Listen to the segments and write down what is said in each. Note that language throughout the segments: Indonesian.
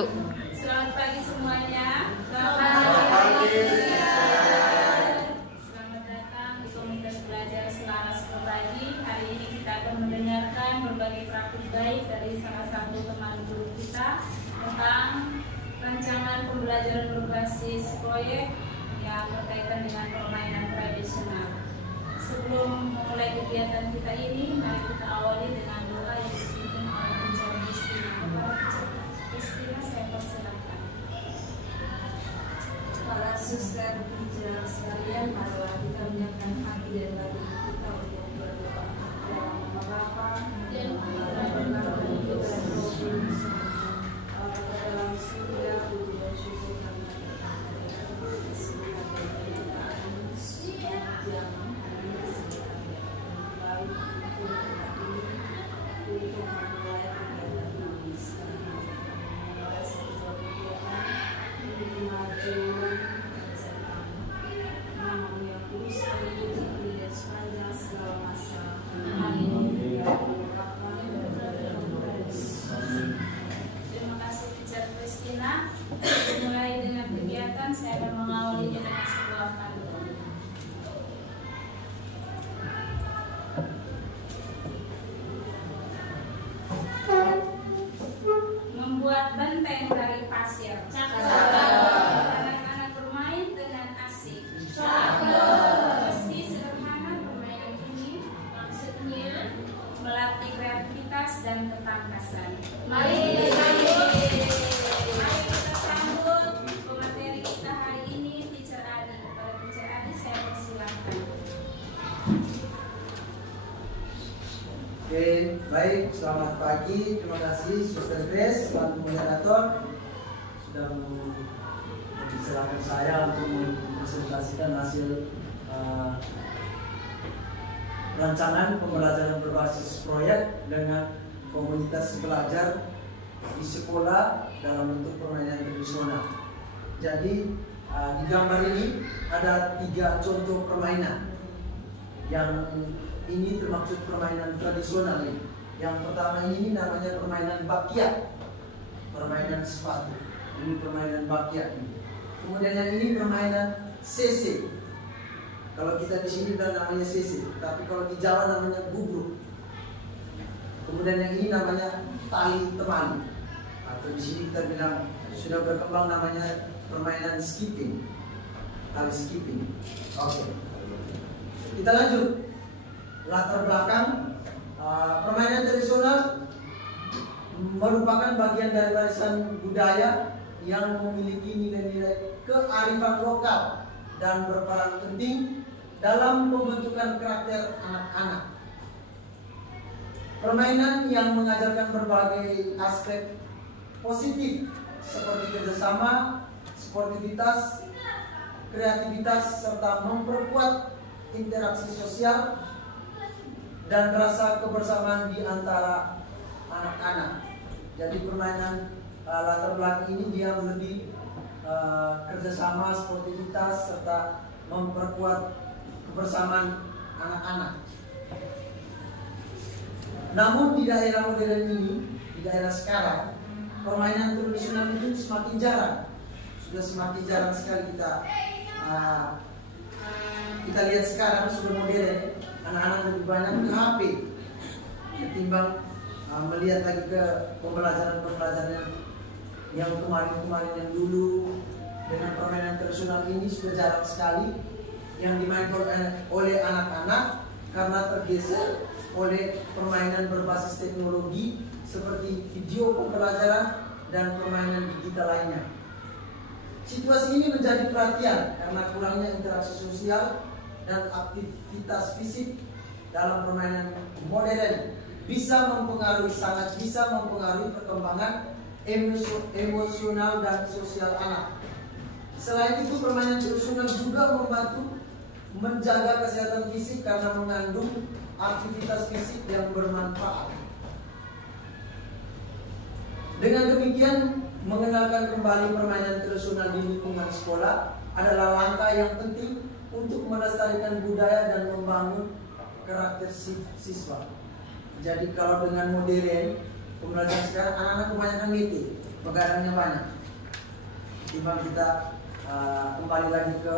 wabarakatuh. Selamat pagi semuanya. Selamat pagi. Selamat datang di Komunitas Belajar Selaras Berbagi. Hari ini kita akan mendengarkan berbagai praktik baik dari salah satu teman guru kita tentang rancangan pembelajaran berbasis proyek yang berkaitan dengan permainan tradisional. Sebelum memulai kegiatan kita ini, mari kita awali dengan doa yang dipimpin oleh bicara Kristina. Kepada bicara Kristina, saya persilakan. Para suster bicara sekalian, marilah kita menyiapkan hati dan batin kita untuk berdoa dalam nama Bapa dan Putra dan Roh Kudus. Allah dalam surga, puji dan syukur karena Terima kasih Teacher Kristina. Dimulai dengan kegiatan, saya akan mengawalinya dengan sebuah pantun. Membuat benteng dari pasir. Anak-anak bermain dengan asik. Meski sederhana, permainan ini maksudnya melatih kreativitas dan ketangkasan. Mari kita sambut pemateri kita hari ini, Teacher Adi. Kepada Teacher Adi, saya persilakan. Oke, baik. Selamat pagi. Terima kasih Suster Grace selaku moderator sudah mempersilahkan saya untuk mempresentasikan hasil rancangan pembelajaran berbasis proyek dengan komunitas belajar di sekolah dalam bentuk permainan tradisional. Jadi di gambar ini ada 3 contoh permainan yang ini termaksud permainan tradisional ini. Yang pertama ini namanya permainan bakiak, permainan sepatu. Ini permainan bakiak ini. Kemudian yang ini permainan CC. Kalau kita di sini dan namanya CC, tapi kalau di Jawa namanya gubruk. Kemudian yang ini namanya tali temali, atau di sini kita bilang sudah berkembang namanya permainan skipping, tali skipping. Oke, kita lanjut. Latar belakang permainan tradisional merupakan bagian dari warisan budaya yang memiliki nilai-nilai kearifan lokal dan berperan penting dalam pembentukan karakter anak-anak. Permainan yang mengajarkan berbagai aspek positif seperti kerjasama, sportivitas, kreativitas, serta memperkuat interaksi sosial dan rasa kebersamaan di antara anak-anak. Jadi permainan latar belakang ini dia lebih kerjasama, sportivitas, serta memperkuat kebersamaan anak-anak. Namun di daerah modern ini, di daerah sekarang, permainan tradisional itu semakin jarang. Sudah semakin jarang sekali kita lihat sekarang sudah modern. Anak-anak lebih banyak ke HP ketimbang melihat lagi ke pembelajaran yang kemarin-kemarin yang dulu. Dengan permainan tradisional ini sudah jarang sekali yang dimainkan oleh anak-anak karena tergeser oleh permainan berbasis teknologi seperti video pembelajaran dan permainan digital lainnya. Situasi ini menjadi perhatian karena kurangnya interaksi sosial dan aktivitas fisik dalam permainan modern sangat bisa mempengaruhi perkembangan emosional dan sosial anak. Selain itu, permainan tradisional juga membantu menjaga kesehatan fisik karena mengandung aktivitas fisik yang bermanfaat. Dengan demikian, mengenalkan kembali permainan tradisional di lingkungan sekolah adalah langkah yang penting untuk melestarikan budaya dan membangun karakter siswa. Jadi kalau dengan modern pembelajaran sekarang anak-anak kebanyakan meeting. begadangnya banyak. Timbang kita kembali lagi ke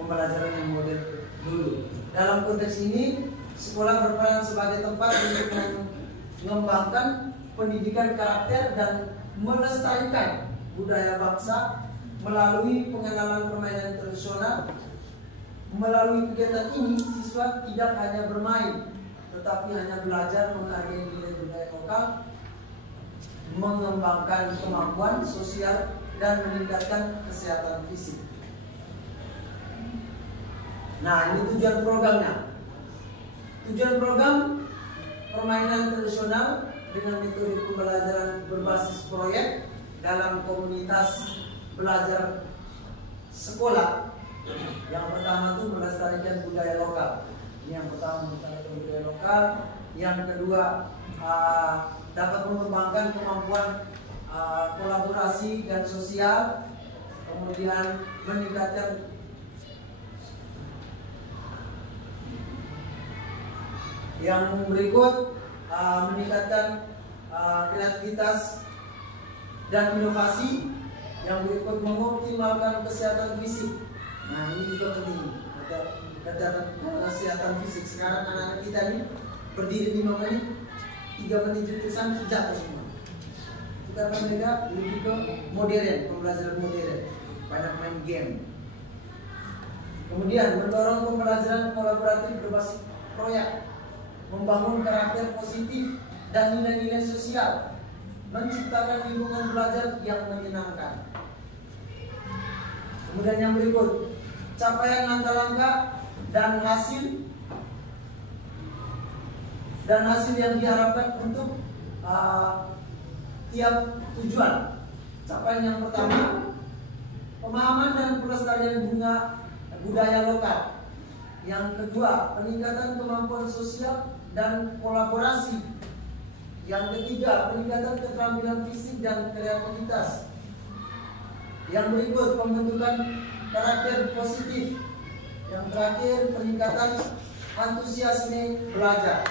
pembelajaran yang modern dulu. Dalam konteks ini, sekolah berperan sebagai tempat untuk mengembangkan pendidikan karakter dan melestarikan budaya bangsa melalui pengenalan permainan tradisional. Melalui kegiatan ini, siswa tidak hanya bermain, tetapi hanya belajar menghargai nilai budaya lokal, mengembangkan kemampuan sosial, dan meningkatkan kesehatan fisik. Nah, ini tujuan programnya. Tujuan program permainan tradisional dengan metode pembelajaran berbasis proyek dalam komunitas belajar sekolah. Yang pertama itu melestarikan budaya lokal. Yang pertama melestarikan budaya lokal. Yang kedua dapat mengembangkan kemampuan kolaborasi dan sosial. Kemudian meningkatkan yang berikut meningkatkan kreativitas dan inovasi. Yang berikut mengoptimalkan kesehatan fisik. Nah, ini juga penting. Kesehatan fisik. Sekarang anak-anak kita ini berdiri 5 menit, 3 menit jutisan sudah jatuh semua. Karena mereka lebih ke modern, pembelajaran modern, banyak main game. Kemudian mendorong pembelajaran kolaboratif berbasis proyek, membangun karakter positif dan nilai-nilai sosial, menciptakan lingkungan belajar yang menyenangkan. Kemudian yang berikut, capaian langkah-langkah dan hasil yang diharapkan untuk tiap tujuan. Capaian yang pertama, pemahaman dan pelestarian budaya lokal. Yang kedua, peningkatan kemampuan sosial dan kolaborasi. Yang ketiga, peningkatan keterampilan fisik dan kreativitas. Yang berikut, pembentukan karakter positif. Yang terakhir, peningkatan antusiasme belajar.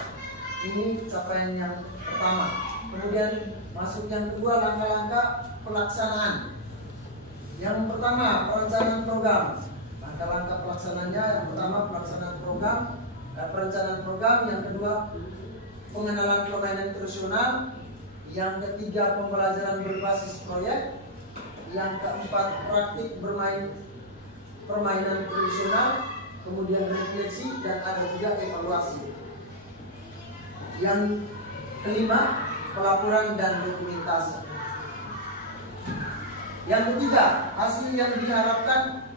Ini capaian yang pertama. Kemudian masuk yang kedua, langkah-langkah pelaksanaan. Yang pertama, perencanaan program. Langkah-langkah pelaksanaannya, yang pertama pelaksanaan program dan perencanaan program. Yang kedua, pengenalan permainan tradisional. Yang ketiga, pembelajaran berbasis proyek. Yang keempat, praktik bermain permainan tradisional. Kemudian refleksi dan ada juga evaluasi. Yang kelima, pelaporan dan dokumentasi. Yang ketiga, hasil yang diharapkan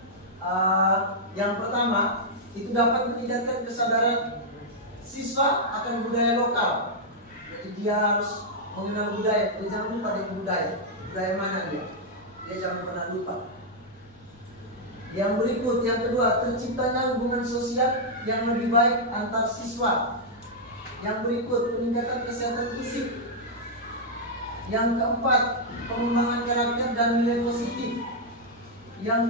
yang pertama itu dapat meningkatkan kesadaran siswa akan budaya lokal. Jadi dia harus mengenal budaya, dia jangan lupa dengan budaya. Budaya mana dia jangan pernah lupa. Yang berikut, yang kedua, terciptanya hubungan sosial yang lebih baik antar siswa. Yang berikut, peningkatan kesehatan fisik. Yang keempat, pengembangan karakter dan nilai positif. Yang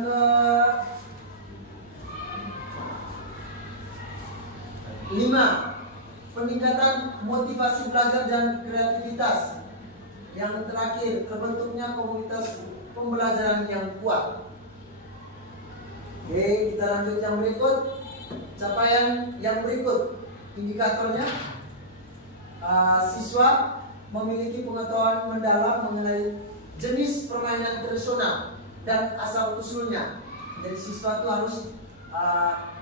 kelima, peningkatan motivasi belajar dan kreativitas. Yang terakhir, terbentuknya komunitas pembelajaran yang kuat. Oke, kita lanjut yang berikut. Capaian yang berikut, indikatornya. Siswa memiliki pengetahuan mendalam mengenai jenis permainan tradisional dan asal usulnya. Jadi siswa itu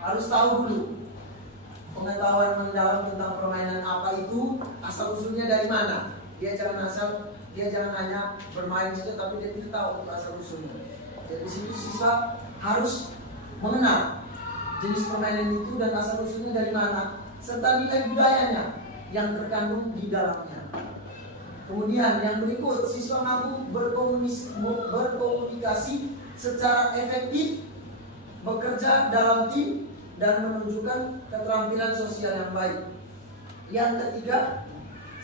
harus tahu dulu pengetahuan mendalam tentang permainan apa itu, asal usulnya dari mana. Dia jangan hanya bermain saja, tapi dia tidak tahu asal usulnya. Jadi situ siswa harus mengenal jenis permainan itu dan asal usulnya dari mana, serta nilai budayanya yang terkandung di dalamnya. Kemudian yang berikut, siswa mampu berkomunikasi secara efektif, bekerja dalam tim, dan menunjukkan keterampilan sosial yang baik. Yang ketiga,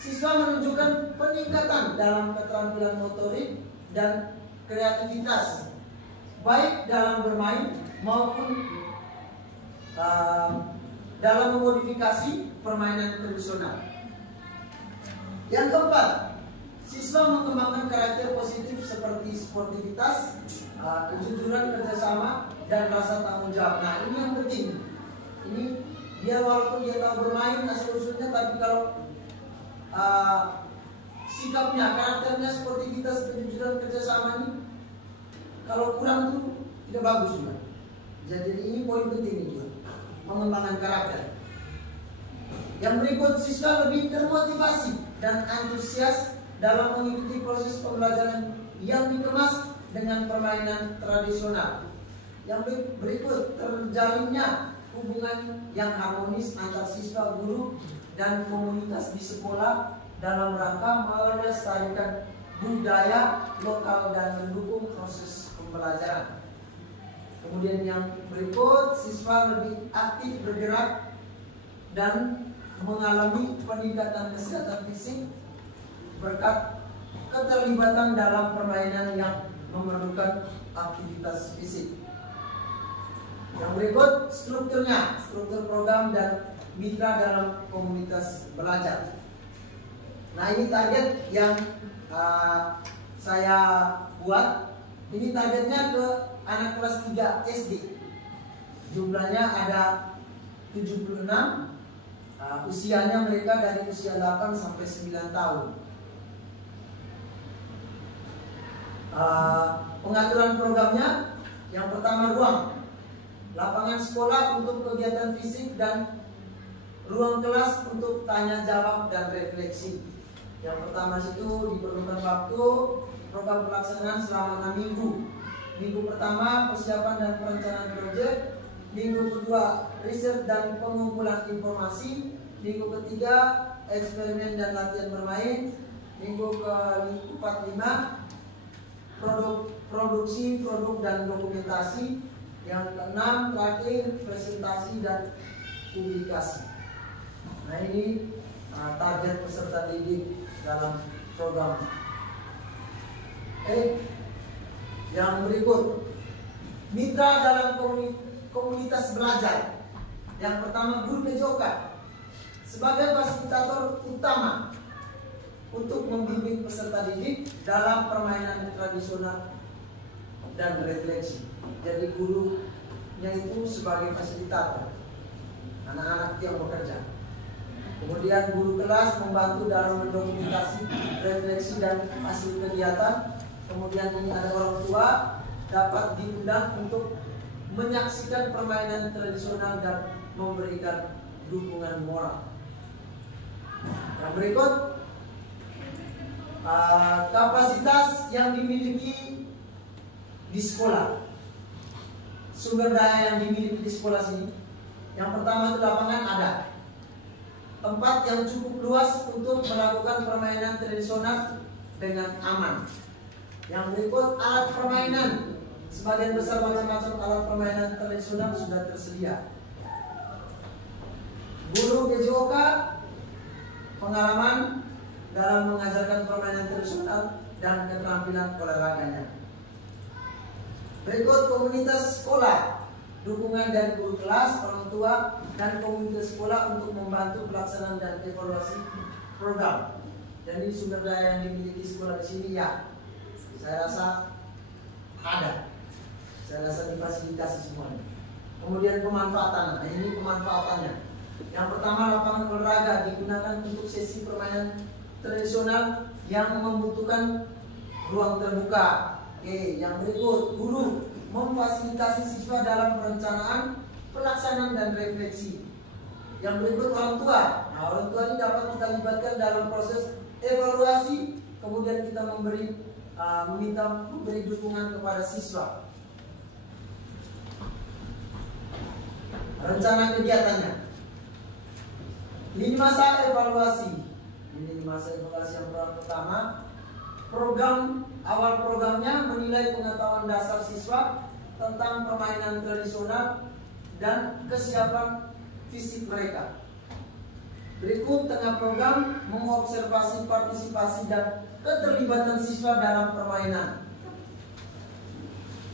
siswa menunjukkan peningkatan dalam keterampilan motorik dan kreativitas, baik dalam bermain maupun dalam memodifikasi permainan tradisional. Yang keempat, Siswa mengembangkan karakter positif seperti sportivitas, kejujuran, kerjasama, dan rasa tanggung jawab. Nah, ini yang penting. Ini dia walaupun dia tahu bermain asal-usulnya, tapi kalau sikapnya, karakternya, sportivitas, kejujuran, kerjasama ini kalau kurang tuh tidak bagus juga. Jadi ini poin penting juga, mengembangkan karakter. Yang berikut, siswa lebih termotivasi dan antusias dalam mengikuti proses pembelajaran yang dikemas dengan permainan tradisional. Yang berikut, terjalinnya hubungan yang harmonis antar siswa, guru, dan komunitas di sekolah dalam rangka melestarikan budaya lokal dan mendukung proses pembelajaran. Kemudian yang berikut, siswa lebih aktif bergerak dan mengalami peningkatan kesehatan fisik berkat keterlibatan dalam permainan yang memerlukan aktivitas fisik. Yang berikut, strukturnya, struktur program dan mitra dalam komunitas belajar. Nah, ini target yang saya buat. Ini targetnya ke anak kelas 3 SD. Jumlahnya ada 76. Usianya mereka dari usia 8 sampai 9 tahun. Pengaturan programnya, yang pertama ruang, lapangan sekolah untuk kegiatan fisik dan ruang kelas untuk tanya jawab dan refleksi. Yang pertama itu diperlukan waktu program pelaksanaan selama 6 minggu. Minggu pertama persiapan dan perencanaan proyek, minggu kedua riset dan pengumpulan informasi, minggu ketiga eksperimen dan latihan bermain, minggu ke-4-5 produksi produk dan dokumentasi, yang ke-6 terakhir presentasi dan publikasi. Nah, ini target peserta didik dalam program. Yang berikut, mitra dalam komunitas belajar. Yang pertama, guru PJOK sebagai fasilitator utama untuk membimbing peserta didik dalam permainan tradisional dan refleksi. Jadi gurunya itu sebagai fasilitator, anak-anak yang bekerja. Kemudian guru kelas membantu dalam mendokumentasi refleksi dan hasil kegiatan. Kemudian ini ada orang tua dapat diundang untuk menyaksikan permainan tradisional dan memberikan dukungan moral. Yang berikut, kapasitas yang dimiliki di sekolah, sumber daya yang dimiliki di sekolah sini. Yang pertama itu lapangan ada, tempat yang cukup luas untuk melakukan permainan tradisional dengan aman. Yang berikut, alat permainan, sebagian besar macam-macam alat permainan tradisional sudah tersedia. Guru PJOK pengalaman dalam mengajarkan permainan tradisional dan keterampilan olahraganya. Berikut, komunitas sekolah, dukungan dari guru kelas, orang tua, dan komunitas sekolah untuk membantu pelaksanaan dan evaluasi program. Jadi sumber daya yang dimiliki sekolah di sini ya, saya rasa ada. Saya rasa difasilitasi semuanya. Kemudian pemanfaatan, nah ini pemanfaatannya. Yang pertama, lapangan olahraga digunakan untuk sesi permainan tradisional yang membutuhkan ruang terbuka. Yang berikut, guru memfasilitasi siswa dalam perencanaan, pelaksanaan, dan refleksi. Yang berikut, orang tua. Nah, orang tua ini dapat kita libatkan dalam proses evaluasi, kemudian kita meminta memberi dukungan kepada siswa. Rencana kegiatannya, lini masa evaluasi. Ini masa evaluasi yang pertama. Program, awal programnya menilai pengetahuan dasar siswa tentang permainan tradisional dan kesiapan fisik mereka. Berikut, tengah program mengobservasi partisipasi dan keterlibatan siswa dalam permainan.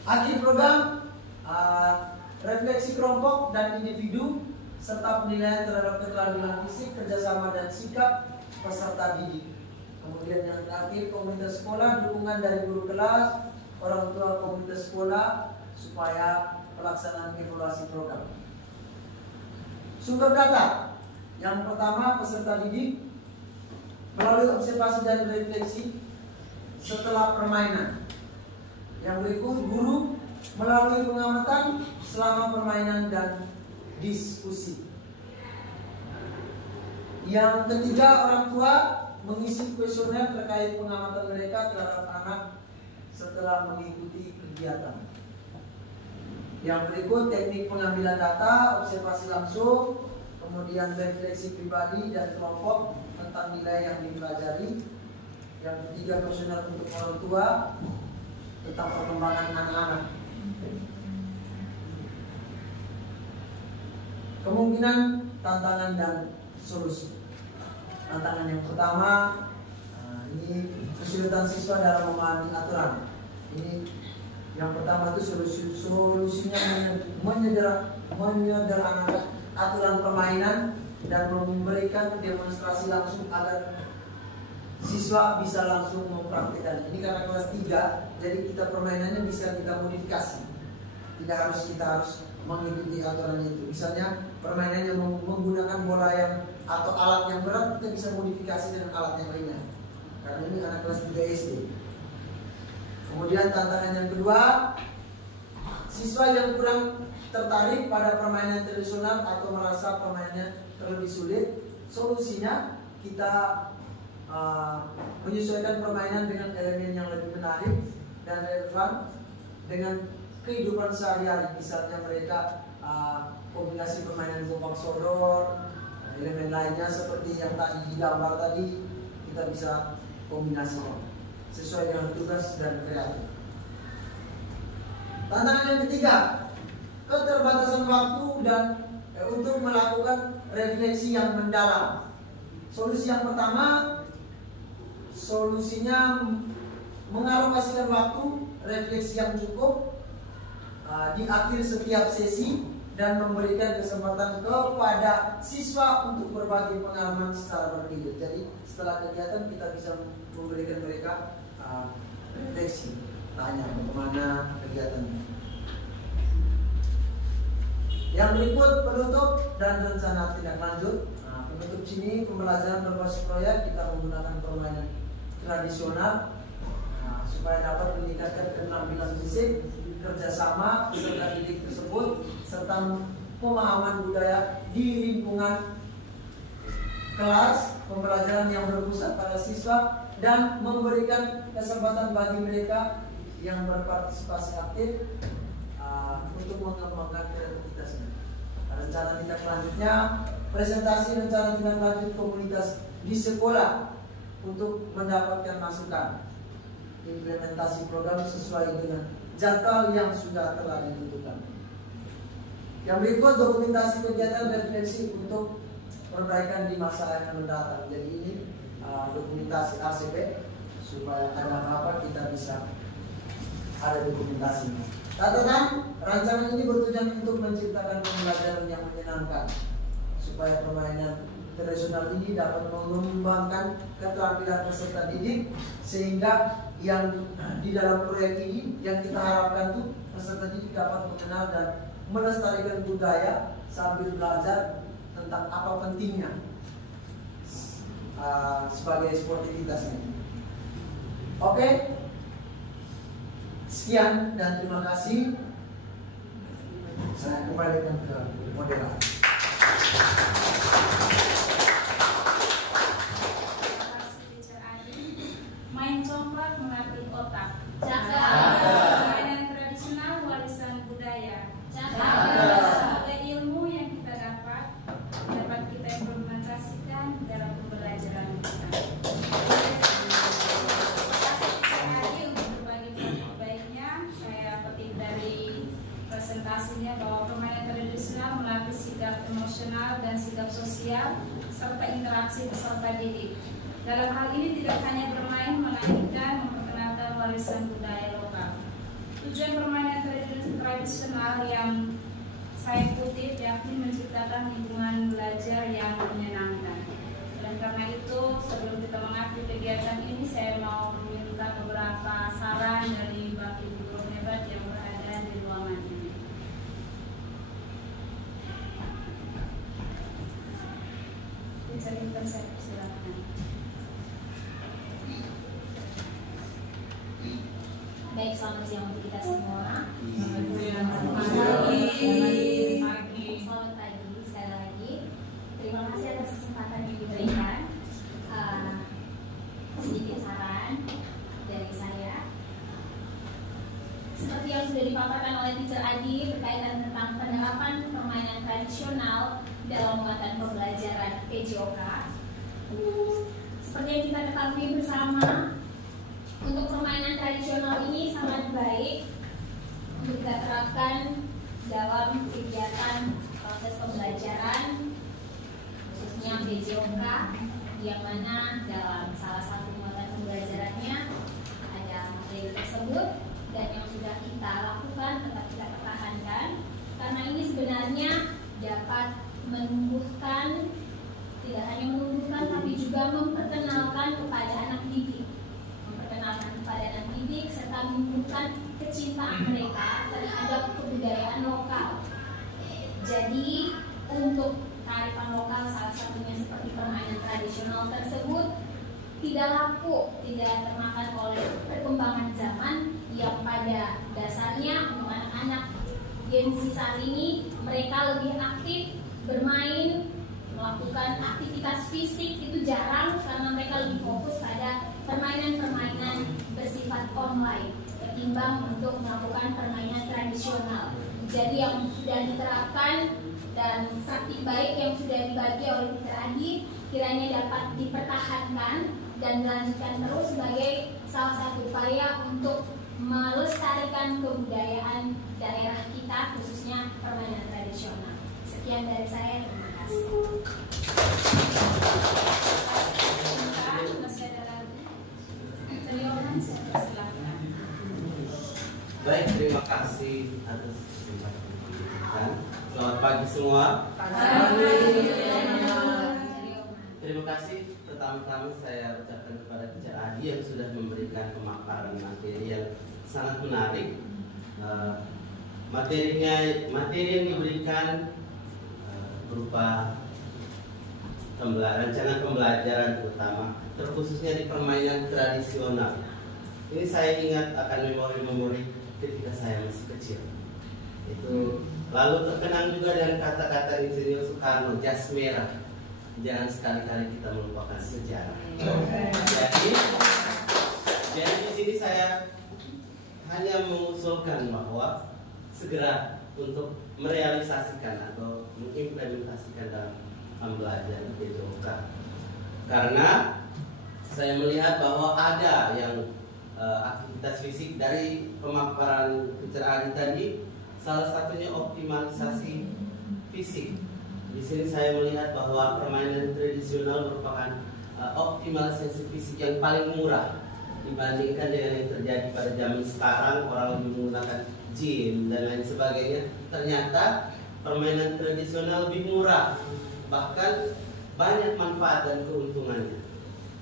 Akhir program, refleksi kelompok dan individu serta penilaian terhadap keterampilan fisik, kerjasama, dan sikap peserta didik. Kemudian yang terakhir, komunitas sekolah, dukungan dari guru kelas, orang tua, komunitas sekolah, supaya pelaksanaan evaluasi program. Sumber data. Yang pertama, peserta didik melalui observasi dan refleksi setelah permainan. Yang berikut, guru melalui pengamatan selama permainan dan diskusi. Yang ketiga, orang tua mengisi kuesioner terkait pengamatan mereka terhadap anak setelah mengikuti kegiatan. Yang berikut, teknik pengambilan data, observasi langsung, kemudian refleksi pribadi dan kelompok tentang nilai yang dipelajari. Yang ketiga, kuesioner untuk orang tua tentang perkembangan anak-anak. Kemungkinan, tantangan dan solusi. Tantangan yang pertama, ini kesulitan siswa dalam memahami aturan. Ini yang pertama itu solusinya menyederhanakan aturan permainan dan memberikan demonstrasi langsung agar siswa bisa langsung mempraktikkan. Ini karena kelas 3, jadi kita permainannya bisa kita modifikasi. Tidak harus mengikuti aturan itu. Misalnya permainannya menggunakan bola yang atau alat yang berat, kita bisa modifikasi dengan alat yang ringan. Karena ini anak kelas 3 SD. Kemudian tantangan yang kedua, siswa yang kurang tertarik pada permainan tradisional atau merasa permainannya terlebih sulit. Solusinya kita menyesuaikan permainan dengan elemen yang lebih menarik dan relevan dengan kehidupan sehari-hari. Misalnya mereka kombinasi permainan gobang sodor, elemen lainnya seperti yang tadi digambar tadi, kita bisa kombinasikan sesuai dengan tugas dan kreatif. Tantangan yang ketiga, keterbatasan waktu dan untuk melakukan refleksi yang mendalam. Solusi yang pertama, solusinya mengalokasikan waktu refleksi yang cukup di akhir setiap sesi dan memberikan kesempatan kepada siswa untuk berbagi pengalaman secara bergilir. Jadi setelah kegiatan kita bisa memberikan mereka refleksi, tanya bagaimana kegiatannya. Yang berikut, penutup dan rencana tindak lanjut. Penutup sini pembelajaran berbasis proyek, kita menggunakan permainan tradisional supaya dapat meningkatkan keterampilan fisik, kerjasama peserta didik tersebut, serta pemahaman budaya di lingkungan kelas, pembelajaran yang berpusat pada siswa, dan memberikan kesempatan bagi mereka yang berpartisipasi aktif untuk mengembangkan kreativitasnya. Rencana tindak lanjutnya, presentasi rencana tindak lanjut komunitas di sekolah untuk mendapatkan masukan, implementasi program sesuai dengan jadwal yang sudah telah ditentukan. Yang berikut, dokumentasi kegiatan refleksi untuk perbaikan di masa yang mendatang. Jadi ini dokumentasi RCP supaya ada apa kita bisa ada dokumentasinya. Catatan, rancangan ini bertujuan untuk menciptakan pembelajaran yang menyenangkan supaya permainan tradisional ini dapat mengembangkan keterampilan peserta didik, sehingga yang di dalam proyek ini yang kita harapkan tuh peserta didik dapat mengenal dan melestarikan budaya sambil belajar tentang apa pentingnya sebagai sportivitasnya. Oke, sekian dan terima kasih. Saya kembalikan ke moderator. Main congklak melatih otak. Cakep. Permainan tradisional warisan budaya. Cakep. Semoga ilmu yang kita dapat kita implementasikan dalam pembelajaran kita. Terima kasih untuk berbagi praktik baiknya. Saya petik dari presentasinya bahwa permainan tradisional melatih sikap emosional dan sikap sosial serta interaksi peserta didik. Dalam hal ini tidak hanya bermain, melainkan memperkenalkan warisan budaya lokal. Tujuan permainan tradisional yang saya kutip yakni menciptakan lingkungan belajar yang menyenangkan. Dan karena itu sebelum kita mengakhiri kegiatan ini, saya mau meminta beberapa saran dari Bapak Ibu guru hebat yang berada di ruangan ini. Diceritakan, saya persilakan. Baik, selamat siang untuk kita semua. Selamat pagi sekali lagi. Terima kasih atas kesempatan yang diberikan. Sedikit saran dari saya. Seperti yang sudah dipaparkan oleh Teacher Adi berkaitan tentang penerapan permainan tradisional dalam muatan pembelajaran PJOK. Seperti yang kita ketahui bersama, untuk permainan tradisional ini sangat baik untuk kita terapkan dalam kegiatan proses pembelajaran, khususnya PJOK, yang mana dalam salah satu muatan pembelajarannya ada materi tersebut, dan yang sudah kita lakukan tetap kita pertahankan, karena ini sebenarnya dapat menumbuhkan, tidak hanya menumbuhkan tapi juga memperkenalkan kepada anak didik, serta menumbuhkan kecintaan mereka terhadap kebudayaan lokal. Jadi untuk kearifan lokal salah satunya seperti permainan tradisional tersebut tidak laku, tidak termakan oleh perkembangan zaman yang pada dasarnya untuk anak-anak Gen Z saat ini mereka lebih aktif bermain, melakukan aktivitas fisik itu jarang karena mereka lebih fokus pada permainan-permainan bersifat online ketimbang untuk melakukan permainan tradisional. Jadi yang sudah diterapkan dan praktik baik yang sudah dibagi oleh Teacher Adi kiranya dapat dipertahankan dan dilanjutkan terus sebagai salah satu upaya untuk melestarikan kebudayaan daerah kita, khususnya permainan tradisional. Sekian dari saya, terima kasih. Baik, terima kasih atas kesempatan diberikan. Selamat pagi semua. Terima kasih. Pertama-tama saya ucapkan kepada Teacher Adi yang sudah memberikan pemaparan materi yang sangat menarik. Materi yang diberikan berupa rancangan pembelajaran terutama terkhususnya di permainan tradisional. Ini saya ingat akan memori-memori ketika saya masih kecil. Itu lalu terkenang juga dengan kata-kata Insinyur Soekarno, jas merah. Jangan sekali-kali kita melupakan sejarah. Jadi di sini saya hanya mengusulkan bahwa segera untuk merealisasikan atau mengimplementasikan dalam pembelajaran PJOK. Karena saya melihat bahwa ada yang aktivitas fisik dari pemaparan Teacher Adi tadi, salah satunya optimalisasi fisik. Di sini saya melihat bahwa permainan tradisional merupakan optimalisasi fisik yang paling murah dibandingkan dengan yang terjadi pada zaman sekarang, orang lebih menggunakan gym dan lain sebagainya. Ternyata permainan tradisional lebih murah, bahkan banyak manfaat dan keuntungannya.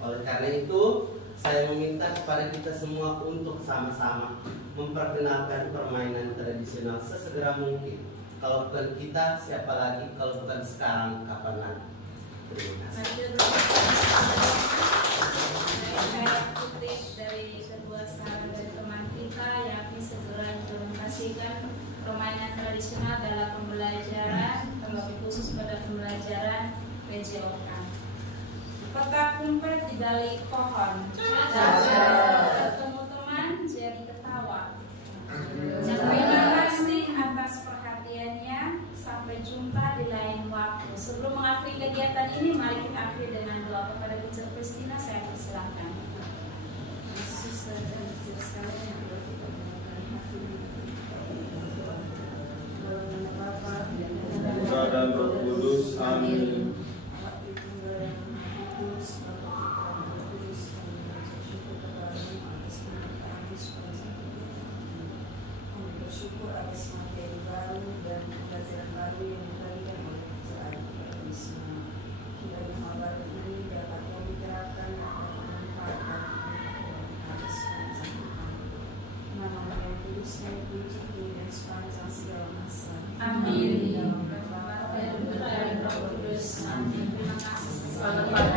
Oleh karena itu, saya meminta kepada kita semua untuk sama-sama memperkenalkan permainan tradisional sesegera mungkin. Kalau bukan kita, siapa lagi? Kalau bukan sekarang, kapan lagi? Terima kasih. Saya kutip dari kedua saran dari teman kita, yakni segera implementasikan permainan tradisional dalam pembelajaran, terlebih khusus pada pembelajaran PJOK. Petak umpet di balik pohon, bertemu teman jadi ketawa. Terima kasih atas perhatiannya. Sampai jumpa di lain waktu. Sebelum mengakhiri kegiatan ini, mari kita akhiri dengan doa kepada Teacher Christina. Saya persilahkan. Putra dan Roh Kudus, amin. Bersyukur atas materi baru dan pelajaran baru yang diberikan oleh Teacher Adi kepada kami semua. kiranya kabar ini dapat membicarakan atau memanfaatkan harus mencapai nama yang kudus dan puji dan sepanjang segala masa. Amin. Dalam Bapa dan Putra dan Roh Kudus. Amin. Terima kasih. Selamat